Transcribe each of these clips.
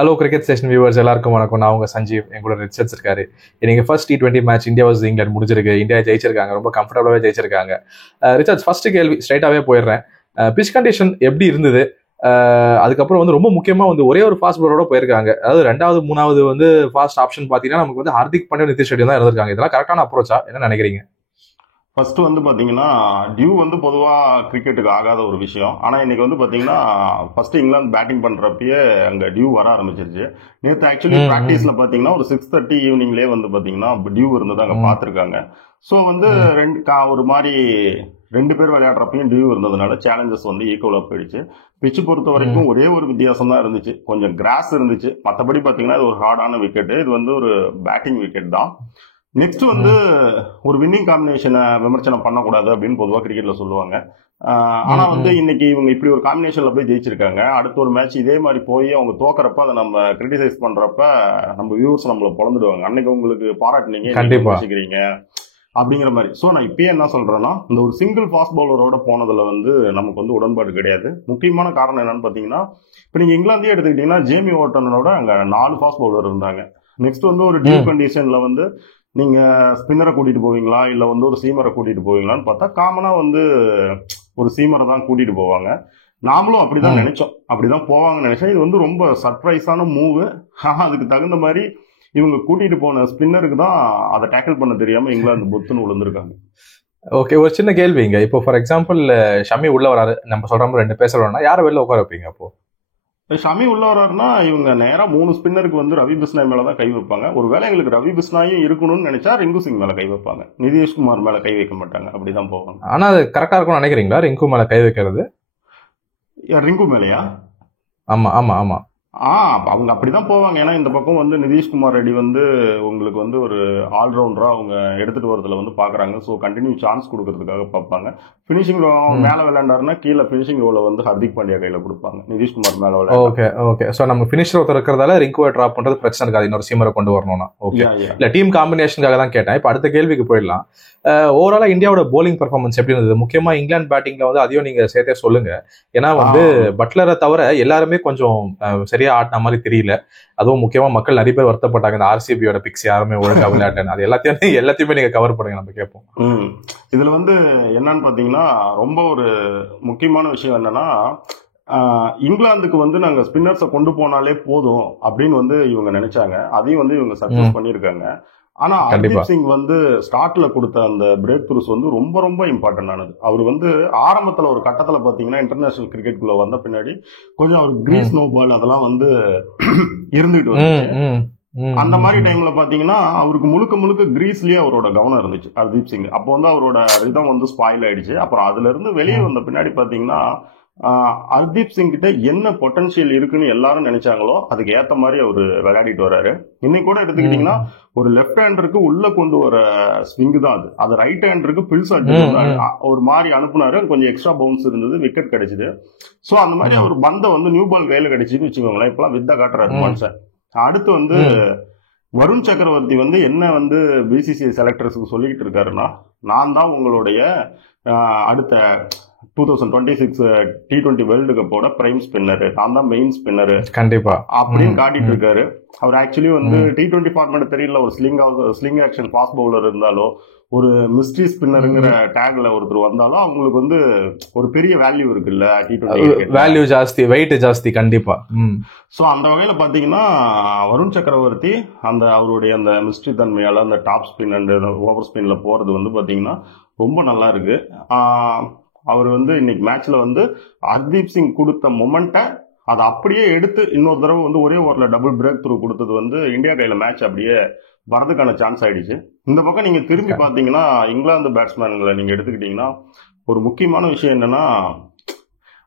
Hello cricket station viewers எல்லாருக்கும் வணக்கம். நான் உங்க சஞ்சீவ். எங்களோட ரிச்சர்ட்ஸ் இருக்காரு. இன்னைக்கு first T20 match India versus England முடிஞ்சிருக்கு. இந்தியா ஜெயிச்சிருக்காங்க, ரொம்ப கம்ஃபர்டபுளாகவே ஜெயிச்சிருக்காங்க. ரிச்சர்ட்ஸ், ஃபர்ஸ்ட் கேள்வி ஸ்ட்ரைட்டாகவே போயிடுறேன். பிச் கண்டிஷன் எப்படி இருந்தது? அதுக்கப்புறம் ரொம்ப முக்கியமா ஒரே ஒரு ஃபாஸ்ட் பாலரோட போயிருக்காங்க. அதாவது ரெண்டாவது மூணாவது ஃபாஸ்ட் ஆப்ஷன் பாத்தீங்கன்னா நமக்கு ஹார்திக் பாண்டியா, நிதிஷ் ரெட்டி தான் இருந்திருக்காங்க. இதெல்லாம் கரெக்டான அப்ரோச்சா, என்ன நினைக்கிறீங்க? ஃபர்ஸ்ட் பாத்தீங்கன்னா டியூ பொதுவா கிரிக்கெட்டுக்கு ஆகாத ஒரு விஷயம். ஆனா இன்னைக்கு பாத்தீங்கன்னா ஃபர்ஸ்ட் இங்கிலாந்து பேட்டிங் பண்றப்பயே அங்க டியூ வர ஆரம்பிச்சிருச்சு. நேற்று ஆக்சுவலி பிராக்டிஸ்ல பாத்தீங்கன்னா ஒரு 6:30 ஈவினிங்லேயே பாத்தீங்கன்னா டியூ இருந்தது அங்க பாத்துருக்காங்க. ஸோ ஒரு மாதிரி ரெண்டு பேர் விளையாடுறப்பையும் டியூ இருந்ததுனால சேலஞ்சஸ் ஈக்குவலா போயிடுச்சு. பிச்சு பொறுத்த வரைக்கும் ஒரே ஒரு வித்தியாசம் தான் இருந்துச்சு, கொஞ்சம் கிராஸ் இருந்துச்சு. மற்றபடி பாத்தீங்கன்னா இது ஒரு ஹார்டான விக்கெட். இது ஒரு பேட்டிங் விக்கெட் தான். நெக்ஸ்ட் ஒரு வின்னிங் காம்பினேஷனை விமர்சனம் பண்ணக்கூடாது அப்படின்னு பொதுவாக கிரிக்கெட்ல சொல்லுவாங்க. ஆனா இன்னைக்கு இவங்க இப்படி ஒரு காம்பினேஷன்ல போய் ஜெயிச்சிருக்காங்க. அடுத்த ஒரு மேட்ச் இதே மாதிரி போய் அவங்க தோக்கறப்ப அதை நம்ம கிரிட்டிசைஸ் பண்றப்ப நம்ம வியூவர்ஸ் நம்மள பொழந்துடுவாங்க. அன்னைக்கு உங்களுக்கு பாராட்டுனீங்க, யோசிக்கிறீங்க அப்படிங்கிற மாதிரி. ஸோ நான் இப்பயே என்ன சொல்றேன்னா, இந்த ஒரு சிங்கிள் ஃபாஸ்ட் பவுலரோட போனதுல நமக்கு உடன்பாடு கிடையாது. முக்கியமான காரணம் என்னன்னு பாத்தீங்கன்னா, இப்ப நீங்க இங்கிலாந்தே எடுத்துக்கிட்டீங்கன்னா ஜேமி ஓட்டனோட அங்க 4 ஃபாஸ்ட் பவுலர் இருந்தாங்க. நெக்ஸ்ட் ஒரு டியூ கண்டிஷன்ல நீங்க ஸ்பின்னரை கூட்டிட்டு போவீங்களா இல்ல ஒரு சீமரை கூட்டிட்டு போவீங்களான்னு பார்த்தா காமனா ஒரு சீமரை தான் கூட்டிட்டு போவாங்க. நாமளும் அப்படிதான் நினைச்சோம், அப்படிதான் போவாங்கன்னு நினைச்சோம். இது ரொம்ப சர்ப்ரைஸான மூவ். அதுக்கு தகுந்த மாதிரி இவங்க கூட்டிட்டு போன ஸ்பின்னருக்கு தான் அதை டேக்கிள் பண்ண தெரியாம இங்கிலாந்து பொத்துன்னு விழுந்திருக்காங்க. ஓகே, ஒரு சின்ன கேள்விங்க. இப்போ ஃபார் எக்ஸாம்பிள் ஷமி உள்ள வராரு, நம்ம சொல்ற மாதிரி 2 பேசுறோம்னா யாரை வெளில உட்கார வைப்பீங்க? அப்போ ஷமி உள்ள வர்றாருன்னா இவங்க நேரா 3 ஸ்பின்னருக்கு ரவி பிஸ்னாய் மேலதான் கை வைப்பாங்க. ஒருவேளை எங்களுக்கு ரவி பிஸ்னாயும் இருக்கணும்னு நினைச்சா ரிங்கு சிங் மேல கை வைப்பாங்க, நிதிஷ்குமார் மேல கை வைக்க மாட்டாங்க. அப்படிதான் போவாங்க. ஆனா அது கரெக்டா இருக்கும்னு நினைக்கிறீங்களா ரிங்கு மேல கை வைக்கிறது? ரிங்கு மேலையா? ஆமா ஆமா ஆமா. அவங்க அப்படிதான் போவாங்க. ஏன்னா இந்த பக்கம் நிதிஷ்குமார் ரெட்டி உங்களுக்கு ஒரு ஆல்ரவுண்டரா அவங்க எடுத்துட்டு வரதுல பாக்குறாங்க. ஸோ கண்டினியூ சான்ஸ் கொடுக்கறதுக்காக பார்ப்பாங்க. பினிஷிங் மேல விளையாண்டாருன்னா கீழே பினிஷிங் ரோல ஹர்திக் பாண்டியா கையில கொடுப்பாங்க, நிதிஷ்குமார் மேல விளையாட. Okay okay. ஸோ நம்ம பினிஷர் ஒருத்தர் இருக்கிறதால ரிங்குவை ட்ராப் பண்றது பிரச்சனை இருக்காது, இன்னொரு சீமரை கொண்டு வரணும்னா. ஓகே, இல்ல டீம் காம்பினேஷனுக்காக தான் கேட்டேன். இப்போ அடுத்த கேள்விக்கு போயிடலாம். ஓவராலா இந்தியாவோட போலிங் பெர்ஃபார்மன்ஸ் எப்படி இருந்தது? முக்கியமா இங்கிலாந்து பேட்டிங்ல அதையும் நீங்க சேர்த்தே சொல்லுங்க. ஏன்னா பட்லரை தவிர எல்லாருமே கொஞ்சம் சரியா ஆட்டின மாதிரி தெரியல. அதுவும் முக்கியமா மக்கள் நிறைய பேர் வருத்தப்பட்டாங்க, இந்த ஆர்சிபியோட பிக்ஸ் யாருமே ஒழுங்கா விளையாட்டேன். அது எல்லாத்தையுமே நீங்க கவர் பண்ணுங்க, நம்ம கேட்போம். இதுல என்னன்னு பாத்தீங்கன்னா ரொம்ப ஒரு முக்கியமான விஷயம் என்னன்னா, இங்கிலாந்துக்கு நாங்க ஸ்பின்னர்ஸை கொண்டு போனாலே போதும் அப்படின்னு இவங்க நினைச்சாங்க. அதையும் இவங்க சக்சஸ் பண்ணிருக்காங்க. ஆனா ஹர்தீப் சிங் ஸ்டார்ட்ல கொடுத்த அந்த பிரேக் த்ரூஸ் ரொம்ப ரொம்ப இம்பார்ட்டன்ட் ஆனது. அவர் ஆரம்பத்துல ஒரு கட்டத்துல பாத்தீங்கன்னா இன்டர்நேஷனல் கிரிக்கெட்டுக்குள்ள வந்த பின்னாடி கொஞ்சம் அவர் கிரீஸ் நோ பால் அதெல்லாம் இருந்துட்டு வந்து அந்த மாதிரி டைம்ல பாத்தீங்கன்னா அவருக்கு முழுக்க கிரீஸ்லயே அவரோட கவனம் இருந்துச்சு ஹர்தீப் சிங். அப்போ அவரோட ரிதம் ஸ்பாயில் ஆயிடுச்சு. அப்புறம் அதுல இருந்து வெளியே வந்த பின்னாடி பாத்தீங்கன்னா ஹர்தீப் சிங் கிட்ட என்ன பொட்டன்ஷியல் இருக்குன்னு எல்லாரும் நினைச்சாங்களோ அதுக்கு ஏத்த மாதிரி அவரு விளையாடிட்டு வர்றாரு. இன்னைக்கு கூட எடுத்துக்கிட்டீங்கன்னா ஒரு லெப்ட் ஹேண்டருக்கு உள்ள கொண்டு வர ஸ்விங் தான் அது ரைட் ஹேண்டருக்கு பில்ஸ் ஒரு மாதிரி அனுப்புனாரு. கொஞ்சம் எக்ஸ்ட்ரா பவுன்ஸ் இருந்தது, விக்கெட் கிடைச்சது. சோ அந்த மாதிரி அவர் பந்த நியூ பால் கையில கிடைச்சின்னு வச்சுக்கோங்களேன். இப்பெல்லாம் வித்த காட்டுறாரு மனுஷன். அடுத்து வருண் சக்கரவர்த்தி என்ன பிசிசிஐ செலக்டர்ஸுக்கு சொல்லிக்கிட்டு இருக்காருன்னா, நான் தான் உங்களுடைய அடுத்த 2026 T20 வேர்ல்டு கப்போட பிரைம் ஸ்பின்னர், நான் தான் மெயின் ஸ்பின்னர் கண்டிப்பா அப்படின்னு காட்டிட்டு இருக்காரு. அவர் ஆக்சுவலி T20 ஃபார்மேட் தெரியல, ஒரு ஸ்லிங் ஆக்ஷன் ஃபாஸ்ட் பவுலர் இருந்தாலோ ஒரு மிஸ்ட்ரி ஸ்பின்னருங்கிற டேக்ல ஒருத்தர் வந்தாலும் அவங்களுக்கு ஒரு பெரிய வேல்யூ இருக்குல்ல. T20 வேல்யூ ஜாஸ்தி, வெயிட் ஜாஸ்தி. கண்டிப்பா. சோ அந்த வகையில பாத்தீங்கன்னா வருண் சக்கரவர்த்தி அவருடைய அந்த மிஸ்ட்ரி தன்மையால அந்த டாப் ஸ்பின் அண்ட் ஓவர் ஸ்பின்ல போறது பாத்தீங்கன்னா ரொம்ப நல்லா இருக்கு. அவர் இன்னைக்கு மேட்ச்ல ஹர்தீப் சிங் கொடுத்த மொமெண்ட்டை அதை அப்படியே எடுத்து இன்னொரு தடவை ஒரே ஓவர்ல டபுள் பிரேக் த்ரூ கொடுத்தது இந்தியா கையில மேட்ச் அப்படியே வரதுக்கான சான்ஸ் ஆயிடுச்சு. இந்த பக்கம் நீங்க திரும்பி பாத்தீங்கன்னா இங்கிலாந்து பேட்ஸ்மேன்களை நீங்க எடுத்துக்கிட்டீங்கன்னா ஒரு முக்கியமான விஷயம் என்னன்னா,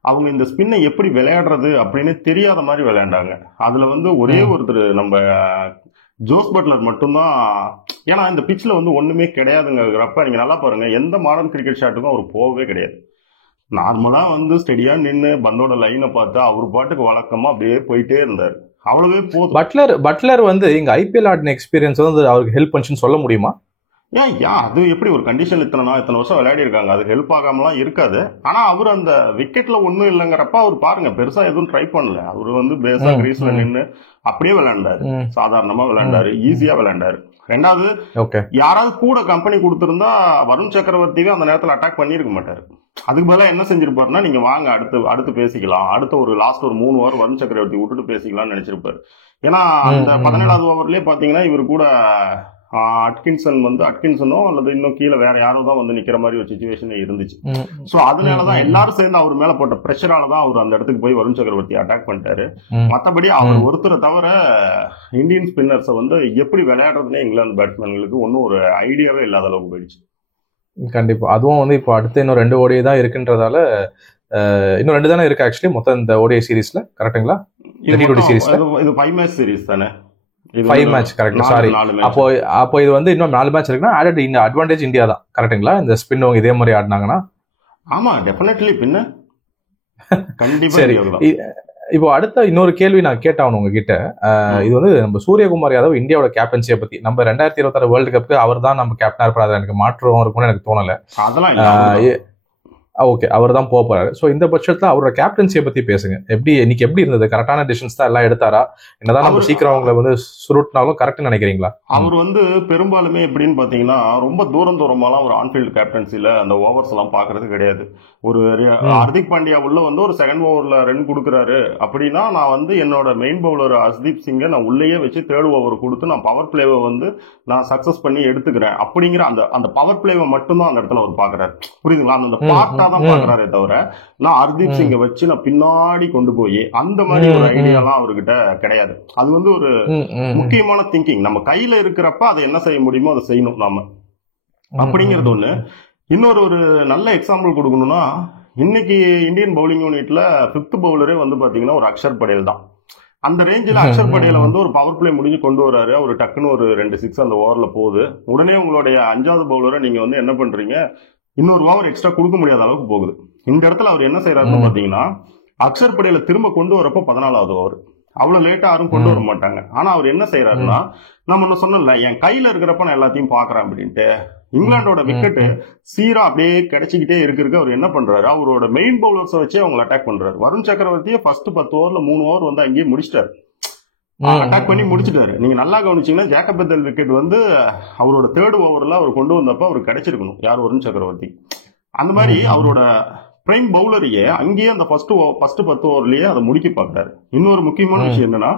அவங்க இந்த ஸ்பின்னை எப்படி விளையாடுறது அப்படின்னு தெரியாத மாதிரி விளையாண்டாங்க. அதுல ஒரே ஒருத்தர் நம்ம ஜோஸ் பட்லர் மட்டும்தான். ஏன்னா இந்த பிச்ல ஒண்ணுமே கிடையாதுங்கிறப்ப நீங்க நல்லா பாருங்க, எந்த மாடர்ன் கிரிக்கெட் ஷாட்டுக்கும் அவர் போகவே கிடையாது. நார்மலா ஸ்டெடியா நின்று பந்தோட லைனை பார்த்து அவர் பாட்டுக்கு வழக்கமா அப்படியே போயிட்டே இருந்தாரு. அவ்வளவே போதும். பட்லர் இங்க IPL ஆடின எக்ஸ்பீரியன்ஸ் அவருக்கு ஹெல்ப் பண்ணுச்சுன்னு சொல்ல முடியுமா? அது எப்படி ஒரு கண்டிஷன் இத்தனை வருஷம் விளையாடி இருக்காங்க, அது ஹெல்ப் ஆகாமலாம் இருக்காது. ஆனா அவர் அந்த விக்கெட்ல ஒண்ணும் இல்லைங்கிறப்ப அவர் பாருங்க பெருசா எதுவும் ட்ரை பண்ணல. அவரு வந்து பேஸா கிரீஸ்ல நின்று அப்படியே விளையாண்டாரு, சாதாரணமா விளையாண்டாரு, ஈஸியா விளையாண்டாரு. ரெண்டாவது யாராவது கூட கம்பெனி கொடுத்திருந்தா வருண் சக்கரவர்த்திவே அந்த நேரத்தில் அட்டாக் பண்ணிருக்க மாட்டாரு. அதுக்கு பதிலா என்ன செஞ்சிருப்பாருன்னா, நீங்க வாங்க அடுத்து பேசிக்கலாம், அடுத்த ஒரு லாஸ்ட் ஒரு 3 ஓவர் வருண் சக்கரவர்த்தி விட்டுட்டு பேசிக்கலாம்னு நினைச்சிருப்பாரு. ஏன்னா அந்த 17வது ஓவர்லயே பாத்தீங்கன்னா இவர் கூட அட்கின்சனோ அல்லது இன்னும் கீழே வேற யாரும் தான் வந்து நிக்கிற மாதிரி ஒரு சிச்சுவேஷன் இருந்துச்சு. சோ அதனாலதான் எல்லாரும் சேர்ந்து அவர் மேல போட்ட பிரஷராலதான் அவர் அந்த இடத்துக்கு போய் வருண் சக்கரவர்த்தி அட்டாக் பண்ணிட்டாரு. மத்தபடி அவர் ஒருத்தரை தவிர இந்தியன் ஸ்பின்னர்ஸை வந்து எப்படி விளையாடுறதுன்னே இங்கிலாந்து பேட்ஸ்மேன்களுக்கு ஒன்னும் ஒரு ஐடியாவே இல்லாத அளவுக்கு போயிடுச்சு. கண்டிப்பா. அதுவும் வந்து இப்போ அடுத்து இன்னும் 2 ODI தான் இருக்குன்றதால, இன்னும் 2 தானே இருக்கு ஆக்சுவலி மொத்தம் இந்த ODI சீரீஸ்ல, கரெக்டுங்களா? சீரீஸ்ல இது 5 மேட்ச் சீரீஸ் தானே? 5 மேட்ச் கரெக்ட். சாரி, அப்போ இது வந்து இன்னும் 4 மேட்ச் இருக்குன்னா ஆடட் இந்த அட்வான்டேஜ் இந்தியா தான், கரெக்டுங்களா? இந்த ஸ்பின் அவங்க இதே மாதிரி ஆடினாங்கன்னா. ஆமா, டெஃபினெட்லி. பின்ன கண்டிப்பா. சரி, இப்போ அடுத்த இன்னொரு கேள்வி நான் கேட்டாகணும் உங்ககிட்ட. இது வந்து நம்ம சூரியகுமார் யாதவ் இந்தியாவோட கேப்டன்சியை பத்தி, நம்ம 2026 வேர்ல்டு கப்புக்கு அவர் தான் நம்ம கேப்டனா இருப்பாரு, எனக்கு மாற்றம் இருக்கும்னு எனக்கு தோணல. ஓகே, அவர் தான் போறாரு. ஸோ இந்த பட்சத்தில் அவரோட கேப்டன்சியை பத்தி பேசுங்க. இன்னைக்கு எப்படி இருந்தது? கரெக்டான டிசிஷன்ஸ் தான் எல்லாம் எடுத்தாரா? என்னதான் நம்ம சீக்கிரம் அவங்களை வந்து சுருட்டினாலும் கரெக்ட்னு நினைக்கிறீங்களா? அவர் வந்து பெரும்பாலுமே எப்படின்னு பாத்தீங்கன்னா ரொம்ப தூரமாலாம் ஒரு ஆன்ஃபீல்டு கேப்டன்சில அந்த ஓவர்ஸ் எல்லாம் பாக்குறது கிடையாது. ஒரு ஹர்திக் பாண்டியா உள்ள வந்து ஒரு செகண்ட் ஓவர்ல ரன் கொடுக்குறாரு அப்படின்னா, நான் வந்து என்னோட மெயின் பவுலர் ஹர்ஷ்தீப் சிங்கை நான் உள்ளேயே வச்சு 3rd ஓவர் கொடுத்து நான் பவர் பிளேவை வந்து நான் சக்சஸ் பண்ணி எடுத்துக்கிறேன் அப்படிங்கிற அந்த பவர் பிளேவை மட்டும்தான் அந்த இடத்துல அவர் பாக்குறாரு. புரியுதுங்களா? அந்த பார்ட்டா தான் பாக்குறாரே தவிர நான் ஹர்தீப் சிங்கை வச்சு நான் பின்னாடி கொண்டு போய் அந்த மாதிரி ஒரு ஐடியாலாம் அவர்கிட்ட கிடையாது. அது வந்து ஒரு முக்கியமான திங்கிங். நம்ம கையில இருக்கிறப்ப அதை என்ன செய்ய முடியுமோ அதை செய்யணும் நாம, அப்படிங்கிறது ஒண்ணு. இன்னொரு ஒரு நல்ல எக்ஸாம்பிள் கொடுக்கணும்னா, இன்னைக்கு இந்தியன் பவுலிங் யூனிட்ல 5th பவுலரே வந்து பாத்தீங்கன்னா ஒரு அக்ஷர் படேல் தான். அந்த ரேஞ்சில் அக்ஷர் படேல வந்து ஒரு பவர் பிளே முடிஞ்சு கொண்டு வராரு. அவர் டக்குன்னு ஒரு 2 6 அந்த ஓவர்ல போகுது. உடனே உங்களுடைய 5வது பவுலரை நீங்க வந்து என்ன பண்றீங்க, இன்னொரு ஓவர் எக்ஸ்ட்ரா கொடுக்க முடியாத அளவுக்கு போகுது. இந்த இடத்துல அவர் என்ன செய்யறாருன்னு பாத்தீங்கன்னா, அக்ஷர் படேல திரும்ப கொண்டு வரப்போ 14வது ஓவர் அவ்வளவு லேட்டா யாரும் கொண்டு வர மாட்டாங்க. ஆனா அவர் என்ன செய்யறாருன்னா, நம்ம ஒண்ணு சொன்னோம்ல, என் கையில இருக்கிறப்ப நான் எல்லாத்தையும் பாக்குறேன் அப்படின்ட்டு, இங்கிலாண்டோட விக்கெட் சீரா அப்படியே கிடைச்சிக்கிட்டே இருக்கு. அவர் என்ன பண்றாரு, அவரோட மெயின் பவுலர்ஸை வச்சு அவங்க அட்டாக் பண்றாரு. வருண் சக்கரவர்த்தியை ஃபர்ஸ்ட் 10 ஓவர்ல 3 ஓவர் வந்து அங்கேயே முடிச்சிட்டாரு, அட்டாக் பண்ணி முடிச்சிட்டாரு. நீங்க நல்லா கவனிச்சீங்கன்னா ஜேக்கப் பெத்தல் விக்கெட் வந்து அவரோட 3rd ஓவர்ல அவர் கொண்டு வந்தப்ப அவருக்கு கிடைச்சிருக்கணும், யார், வருண் சக்கரவர்த்தி. அந்த மாதிரி அவரோட பிரைம் பவுலரையே அங்கேயே அந்த ஃபர்ஸ்ட் 10 ஓவர்லயே அதை முடிக்க பாக்குறாரு. இன்னொரு முக்கியமான விஷயம் என்னன்னா,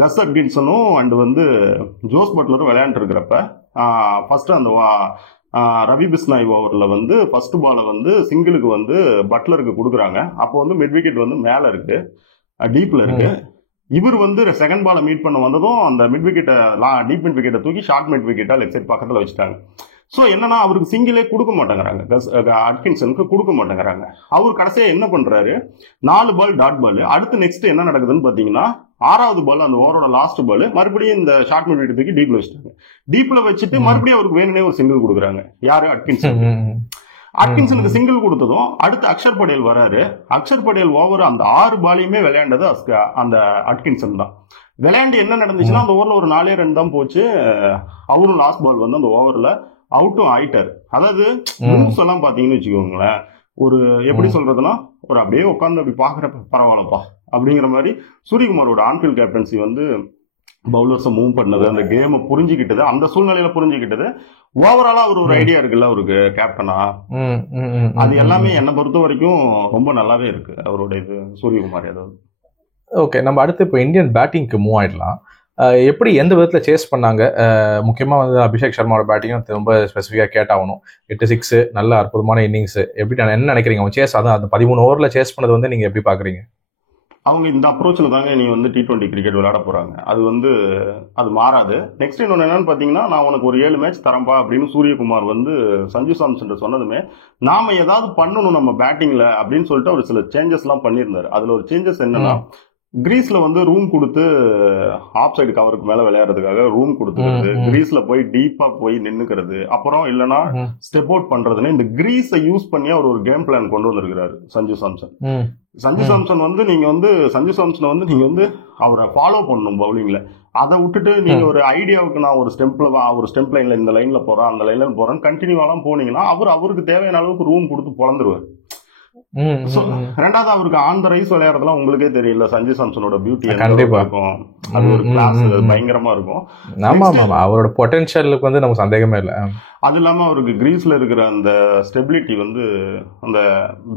கஸ் அட்கின்சனும் அண்ட் வந்து ஜோஸ் பட்லரும் விளையாண்டு இருக்கிறப்ப ஃபர்ஸ்ட் அந்த ரவி பிஸ்னாய் ஓவர்ல வந்து ஃபர்ஸ்ட் பாலை வந்து சிங்கிளுக்கு வந்து பட்லருக்கு கொடுக்குறாங்க. அப்போ வந்து மிட் விக்கெட் வந்து மேல இருக்கு, டீப்ல இருக்கு. இவர் வந்து செகண்ட் பாலை மீட் பண்ண வந்ததும் அந்த மிட் விக்கெட்டை டீப் மிட் விக்கெட்டை தூக்கி ஷார்ட் மிட் விக்கெட்டா லெஃப்ட் சைட் பக்கத்துல வச்சுட்டாங்க. சோ என்னன்னா அவருக்கு சிங்கிளே கொடுக்க மாட்டேங்கிறாங்க, அட்கின்சனுக்கு கொடுக்க மாட்டேங்கிறாங்க. அவர் கடைசியா என்ன பண்றாரு, 4 பால் டாட் பால். அடுத்து நெக்ஸ்ட் என்ன நடக்குதுன்னு பாத்தீங்கன்னா, 6வது பால் அந்த ஓவரோட லாஸ்ட் பால் மறுபடியும் இந்த ஷார்ட் மிட் விக்கெட் தூக்கி டீப்ல வச்சுட்டாங்க. டீப்ல வச்சுட்டு மறுபடியும் அவருக்கு வேணும்னே ஒரு சிங்கிள் கொடுக்குறாங்க. யாரு, அட்கின்சன். அட்கின்சனுக்கு சிங்கிள் கொடுத்ததும் அடுத்து அக்ஷர் படேல் வராரு. அக்ஷர் படேல் ஓவர் அந்த 6 பாலையுமே விளையாண்டது அந்த அட்கின்சன் தான். விளையாண்டு என்ன நடந்துச்சுன்னா, அந்த ஓவர்ல ஒரு 4 ரன் தான் போச்சு. அவரும் லாஸ்ட் பால் வந்து அந்த ஓவர்ல அவுட்டும் ஆயிட்டாரு. அதாவது மூவ்ஸ் எல்லாம் பாத்தீங்கன்னு வச்சுக்கோங்களேன், ஒரு எப்படி சொல்றதுன்னா, ஒரு அப்படியே உட்காந்து அப்படி பாக்குறப்ப பரவாயில்லப்பா அப்படிங்கிற மாதிரி சூரியகுமாரோட ஆன்ஃபீல்ட் கேப்டன்சி வந்து பவுலர்ஸை மூவ் பண்ணது, அந்த கேமை புரிஞ்சுக்கிட்டது, அந்த சூழ்நிலையில புரிஞ்சுக்கிட்டது. ஓவராலா அவர் ஒரு ஐடியா இருக்குல்ல அவருக்கு கேப்டனா, அது எல்லாமே என்னை பொறுத்த வரைக்கும் ரொம்ப நல்லாவே இருக்கு அவரோட இது சூரியகுமார் யாதவ். ஓகே, நம்ம அடுத்து இப்போ இந்தியன் பேட்டிங்க்கு மூவ் ஆயிடலாம். எப்படி எந்த விதத்தில் சேஸ் பண்ணாங்க? முக்கியமாக வந்து அபிஷேக் சர்மாவோட பேட்டிங்கும் ரொம்ப ஸ்பெசிஃபிக்காக கேட்டாகணும். 8 6 நல்ல அற்புதமான இன்னிங்ஸ். எப்படி என்ன நினைக்கிறீங்க அவங்க சேஸ், அதான் அந்த 13 ஓவரில் சேஸ் பண்ணது வந்து நீங்கள் எப்படி பார்க்குறீங்க? அவங்க இந்த அப்ரோச்சில் தாங்க நீ வந்து T20 கிரிக்கெட் விளையாட போறாங்க. அது வந்து அது மாறாது. நெக்ஸ்ட் இன்னொன்று என்னன்னு பார்த்தீங்கன்னா, நான் உனக்கு ஒரு 7 மேட்ச் தரம்பா அப்படின்னு சூரியகுமார் வந்து சஞ்சு சாம்சன் சொன்னதுமே, நாம ஏதாவது பண்ணணும் நம்ம பேட்டிங்ல அப்படின்னு சொல்லிட்டு அவர் சில சேஞ்சஸ் எல்லாம் பண்ணியிருந்தாரு. அதுல ஒரு சேஞ்சஸ் என்னன்னா, கிரீஸ்ல வந்து ரூம் கொடுத்து ஆஃப் சைடு கவருக்கு மேல விளையாடுறதுக்காக ரூம் கொடுத்துக்கிறது, கிரீஸ்ல போய் டீப்பா போய் நின்னுக்கிறது, அப்புறம் இல்லைன்னா ஸ்டெப் அவுட் பண்றதுன்னு இந்த கிரீஸை யூஸ் பண்ணி அவர் ஒரு கேம் பிளான் கொண்டு வந்திருக்கிறாரு சஞ்சு சாம்சன். சஞ்சு சாம்சன் வந்து சஞ்சு சாம்சனை வந்து நீங்க வந்து அவரை ஃபாலோ பண்ணணும் பவுலிங்ல. அதை விட்டுட்டு நீங்க ஒரு ஐடியாவுக்கு நான் ஒரு ஸ்டெம்ப் லைன்ல இந்த லைன்ல போறேன் அந்த லைன்ல போறேன் கண்டினியூவாலாம் போனீங்கன்னா அவருக்கு தேவையான அளவுக்கு ரூம் கொடுத்து பொழந்துருவார். ரெண்டாவது அவருக்கு ஆன் த ரைஸ் விளையாடுறதுலாம் உங்களுக்கே தெரியல சஞ்சு சாம்சனோட பியூட்டி இருக்கும். அது ஒரு கிளாஸ் பயங்கரமா இருக்கும். அவரோட பொட்டன்ஷியலுக்கு வந்து நமக்கு சந்தேகமே இல்லை. அது இல்லாம அவருக்கு கிரீஸ்ல இருக்கிற அந்த ஸ்டெபிலிட்டி வந்து அந்த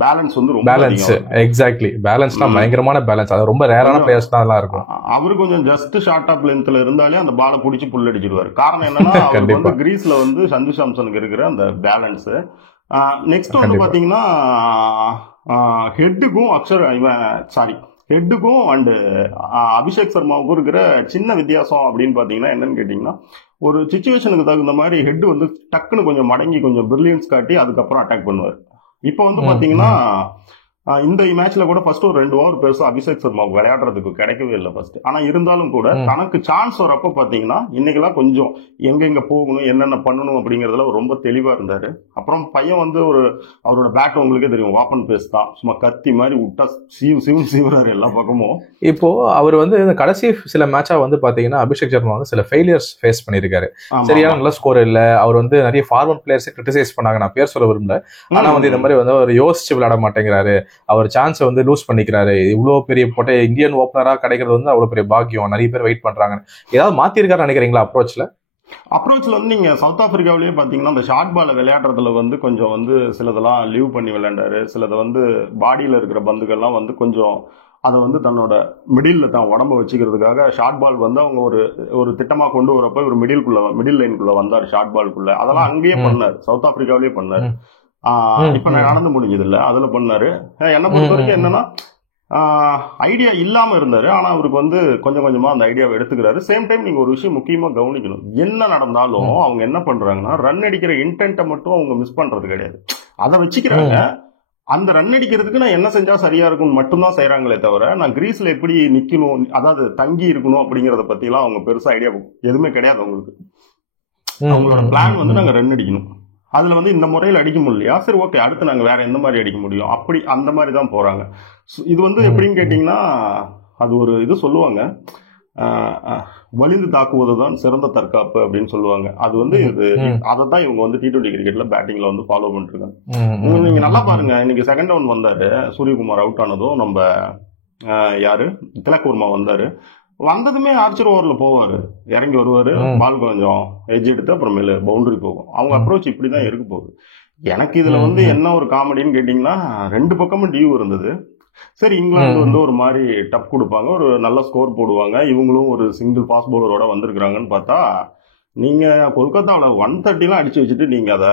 பேலன்ஸ் வந்து ரொம்ப பேலன்ஸ் எக்ஸாக்ட்லி பேலன்ஸ்னா பயங்கரமான பேலன்ஸ். அது ரொம்ப ரேரான பிளேயர்ஸ் தான் எல்லாம் இருக்கும். அவரு கொஞ்சம் ஜஸ்ட் ஷார்ட் ஆப் லென்த்ல இருந்தாலே அந்த பாலை பிடிச்சி புல் அடிச்சிடுவாரு. காரணம் என்னன்னா அவருக்கு வந்து கிரீஸ்ல வந்து சஞ்சு சாம்சனுக்கு இருக்கிற அந்த பேலன்ஸ். நெக்ஸ்ட் வந்து பாத்தீங்கன்னா ஹெட்டுக்கும் ஹெட்டுக்கும் அண்ட் அபிஷேக் சர்மாவுக்கும் இருக்கிற சின்ன வித்தியாசம் அப்படின்னு பாத்தீங்கன்னா என்னன்னு கேட்டீங்கன்னா, ஒரு சிச்சுவேஷனுக்கு தகுந்த மாதிரி ஹெட் வந்து டக்குன்னு கொஞ்சம் மடங்கி கொஞ்சம் பிரில்லியன்ஸ் காட்டி அதுக்கப்புறம் அட்டாக் பண்ணுவார். இப்ப வந்து பாத்தீங்கன்னா இந்த மேட்ச்ல கூட ஃபர்ஸ்ட் ஒரு 2 ஓவர் பெருசா அபிஷேக் சர்மாவுக்கு விளையாடுறதுக்கு கிடைக்கவே இல்லை ஃபர்ஸ்ட். ஆனா இருந்தாலும் கூட தனக்கு சான்ஸ் வரப்ப பாத்தீங்கன்னா இன்னைக்கெல்லாம் கொஞ்சம் எங்க போகணும் என்னென்ன பண்ணணும் அப்படிங்கறதுல ரொம்ப தெளிவா இருந்தாரு. அப்புறம் பையன் வந்து அவரோட பேட் உங்களுக்கே தெரியும், வாப்பன் பேஸ் தான், சும்மா கத்தி மாதிரி விட்டா சீவுறாரு எல்லா பக்கமும். இப்போ அவர் வந்து இந்த கடைசி சில மேட்சா வந்து பாத்தீங்கன்னா அபிஷேக் சர்மா வந்து சில ஃபெயிலியர்ஸ் ஃபேஸ் பண்ணிருக்காரு. சரியான நல்ல ஸ்கோர் இல்ல. அவர் வந்து நிறைய ஃபார்வர்ட் பிளேயர்ஸ் கிரிட்டிசைஸ் பண்ணாங்க, நான் பேர் சொல்ல விரும்பல. ஆனா வந்து இந்த மாதிரி வந்து அவர் யோசிச்சு விளையாட மாட்டேங்கிறாரு, அவர் சான்ஸை வந்து லூஸ் பண்ணிக்கிறாரு. இவ்வளவு பெரிய இந்தியன் ஓப்பனரா கிடைக்கிறது வந்து அவ்வளவு பெரிய பாக்கியம், நிறைய பேர் வெயிட் பண்றாங்க. ஏதாவது மாத்திருக்காரு நினைக்கிறீங்களா அப்ரோச்ல வந்து நீங்க சவுத் ஆப்பிரிக்காவிலேயே பாத்தீங்கன்னா அந்த ஷார்ட் பால விளையாடுறதுல வந்து கொஞ்சம் வந்து சிலதெல்லாம் லீவ் பண்ணி விளையாண்டாரு. சிலதை வந்து பாடியில இருக்கிற பந்துகள்லாம் வந்து கொஞ்சம் அதை வந்து தன்னோட மிடில் தான் உடம்ப வச்சுக்கிறதுக்காக ஷார்ட் பால் வந்து அவங்க ஒரு திட்டமா கொண்டு வரப்ப ஒரு மிடில் லைனுக்குள்ள வந்தார் ஷார்ட் பாலுக்குள்ள. அதெல்லாம் அங்கேயே பண்ணாரு, சவுத் ஆப்பிரிக்காவிலேயே பண்ணாரு. இப்ப நடந்து முடிஞ்சது இல்ல, அதுல பண்ணாரு. என்ன பொறுத்த வரைக்கும் என்னன்னா ஐடியா இல்லாம இருந்தாரு, ஆனா அவருக்கு வந்து கொஞ்சம் கொஞ்சமா அந்த ஐடியாவை எடுத்துக்கிறாரு. சேம் டைம் நீங்க ஒரு விஷயம் முக்கியமா கவனிக்கணும், என்ன நடந்தாலும் அவங்க என்ன பண்றாங்கன்னா ரன் அடிக்கிற இன்டென்ட்டை மட்டும் அவங்க மிஸ் பண்றது கிடையாது, அதை வச்சுக்கிறாங்க. அந்த ரன் அடிக்கிறதுக்கு நான் என்ன செஞ்சா சரியா இருக்கும்னு மட்டும்தான் செய்யறாங்களே தவிர நான் கிரீஸ்ல எப்படி நிக்கணும், அதாவது தங்கி இருக்கணும் அப்படிங்கறத பத்தி எல்லாம் அவங்க பெருசா ஐடியா எதுவுமே கிடையாது அவங்களுக்கு. அவங்களோட பிளான் வந்து நாங்க ரன் அடிக்கணும், அதுல வந்து இந்த முறையில் அடிக்க முடியலையா, சரி ஓகே அடுத்து நாங்க வேற எந்த மாதிரி அடிக்க முடியும், அப்படி அந்த மாதிரி தான் போறாங்க. இது வந்து எப்படின்னு கேட்டீங்கன்னா அது ஒரு இது சொல்லுவாங்க, வலிந்து தாக்குவதுதான் சிறந்த தற்காப்பு அப்படின்னு சொல்லுவாங்க. அது வந்து அதைத்தான் இவங்க வந்து T20 கிரிக்கெட்ல பேட்டிங்ல வந்து ஃபாலோ பண்ணிட்டு இருக்காங்க. நீங்க நல்லா பாருங்க, இன்னைக்கு செகண்ட் டவுன் வந்தாரு சூரியகுமார், அவுட் ஆனதும் நம்ம திலக் வர்மா வந்தாரு. வந்ததுமே ஆர்ச்சர் ஓவர்ல போவாரு, இறங்கி வருவாரு, பால் கொஞ்சம் எஜ் எடுத்து அப்புறமேல பவுண்டரி போகும். அவங்க அப்ரோச் இப்படிதான் இருக்க போகுது. எனக்கு இதுல வந்து என்ன ஒரு காமெடின்னு கேட்டீங்கன்னா, 2 பக்கமும் டியூ இருந்தது. சரி இங்கிலாந்து வந்து ஒரு மாதிரி டப் கொடுப்பாங்க, ஒரு நல்ல ஸ்கோர் போடுவாங்க, இவங்களும் ஒரு சிங்கிள் ஃபாஸ்ட் பவுலரோட வந்திருக்கிறாங்கன்னு பார்த்தா நீங்க கொல்கத்தாவில 130 அடிச்சு வச்சுட்டு நீங்க அதை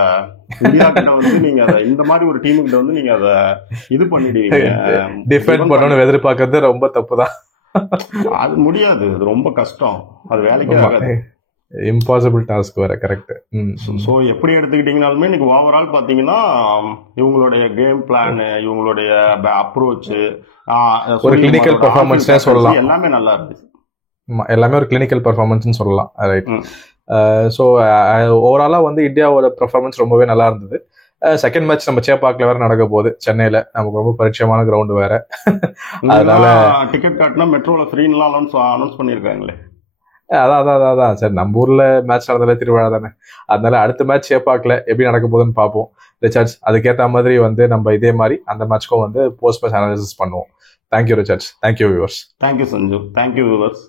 இந்தியா கிட்ட வந்து நீங்க அதை இந்த மாதிரி ஒரு டீமு கிட்ட வந்து நீங்க அதை இது பண்ணிடுவீங்க, டிஃபெண்ட் பண்ணணும்னு எதிர்பார்க்கறது ரொம்ப தப்புதான். அது முடியாது, அது ரொம்ப கஷ்டம், அது வேலைக்கு ஆகாது, இம்பாசிபிள் டாஸ்க் வேற. கரெக்ட். சோ எப்படி எடுத்துக்கிட்டீங்கனாலுமே இன்னைக்கு ஓவரால் பாத்தீங்கன்னா இவங்களுடைய கேம் பிளான், இவங்களுடைய அப்ரோச், ஒரு கிளினிக்கல் பெர்ஃபார்மன்ஸ்னே சொல்லலாம், எல்லாமே நல்லா இருந்துச்சு. எல்லாமே ஒரு கிளினிக்கல் பெர்ஃபார்மன்ஸ்னு சொல்லலாம். ரைட். ஸோ ஓவராலா வந்து இந்தியாவோட பெர்ஃபார்மன்ஸ் ரொம்பவே நல்லா இருந்தது. செகண்ட் மேட்ச் நம்ம சேப்பாக்ல வேற நடக்க போகுது சென்னையில, நமக்கு ரொம்ப பரிச்சயமான கிரவுண்ட் வேற. அதனால டிக்கெட் காட்டினா மெட்ரோல ஃப்ரீலாம் அனௌன்ஸ் பண்ணிருக்காங்களே. அதான் சரி, நம்ம ஊர்ல மேட்ச் நடந்தாலே திருவிழா தானே. அதனால அடுத்த மேட்ச் சேப்பாக்ல எப்படி நடக்க போகுதுன்னு பார்ப்போம். ரிச்சர்ட்ஸ் அதுக்கேற்ற மாதிரி வந்து நம்ம இதே மாதிரி அந்த மேட்ச்க்கும் வந்து போஸ்ட் மேட்ச் அனாலிசிஸ் பண்ணுவோம். Thank you Richards. Thank you viewers. Thank you Sanju. Thank you viewers.